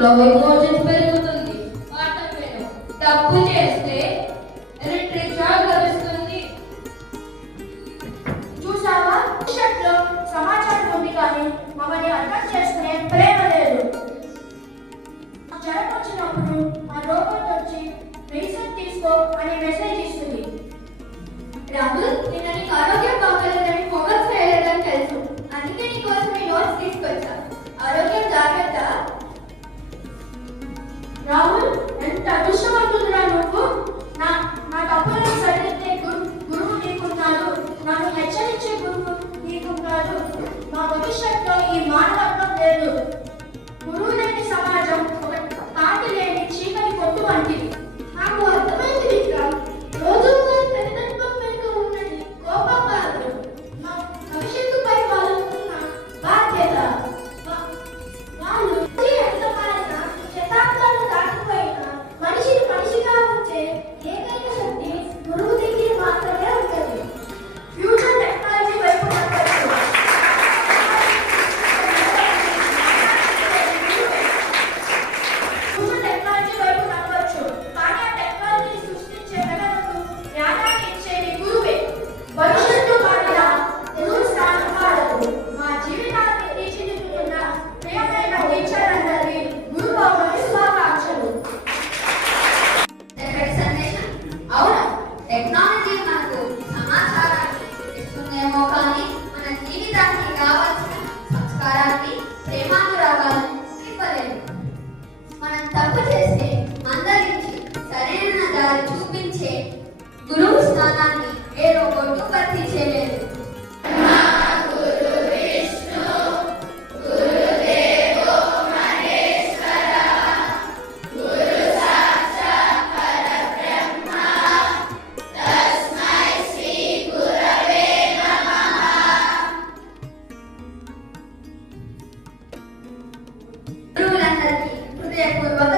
Glycogen పెరుగుతుంది. Water వేరు. తప్పు చేస్తే లిటరేచర్ గడుస్తుంది. చూసావా, భవిష్యత్తులో సమాచారం ఉంది కానీ మమ్మల్ని అర్థం చేసుకునే ప్రేమ లేదు. జ్వరం వచ్చినప్పుడు మా రోబోట్ వచ్చి మెడిసిన్ తీసుకో అనే మెసేజ్ ఇస్తుంది. రాహుల్, నిన్న నీకు ఆరోగ్యం బాగోలేదని హోంవర్క్ చేయలేదని తెలుసు. అందుకే నీకోసం ఈ నోట్స్ తీసుకొచ్చా. ఆరోగ్యం జాగ్రత్త. రాహుల్, ఎంత అదృష్టవంతుడురా నువ్వు. నా తప్పులను సరిదిద్దే గురువు నీకున్నాడు. నన్ను హెచ్చరించే గురువు నీకున్నాడు. మా భవిష్యత్తులో ఈ మానవత్వం లేదు. గురువు లేని సమాజం ఒక కాంతి లేని చీకటి కొట్టు వంటిది. నాకు అర్థమైంది విక్రమ్. రోజు తల్లిదండ్రుల వెనుక ఉన్నది కోపం కాదు, మా భవిష్యత్తుపై వాళ్ళకున్న బాధ్యత. వాళ్ళు ఎంతకాలైన శతాబ్దాలు దాటిపోయిన మనిషిని మనిషిగా ఉంచే ఏకైక శక్తి గురువు దగ్గర మాత్రమే ఉంటుంది. ఫ్యూచర్ టెక్నాలజీ వైపు నడవచ్చు. ఫ్యూచర్ టెక్నాలజీ వైపు నడవచ్చు, కానీ ఆ టెక్నాలజీని సృష్టించే మెదడుకు జ్ఞానాన్ని ఇచ్చేది గురువే. భవిష్యత్తు మారిన గురువు స్థానం మారదు. మా జీవితాన్ని తీర్చిదిద్దుతున్న ప్రియమైన టీచర్ అందరి గురు పౌర్ణమి శుభాకాంక్షలు. చక్కటి సందేశం. అవును, టెక్నాలజీ మనకు సమాచారాన్ని ఇస్తుందేమో కానీ మన జీవితానికి కావాల్సిన సంస్కారాన్ని, ప్రేమానురాగాలను ఇవ్వలేదు. మనం తప్పు చేస్తే మందలించి సరైన దారి చూపించే గురువు స్థానాన్ని ఏ రోబోట్ భర్తీ చేయలేదు. గురువులందరికీ హృదయపూర్వక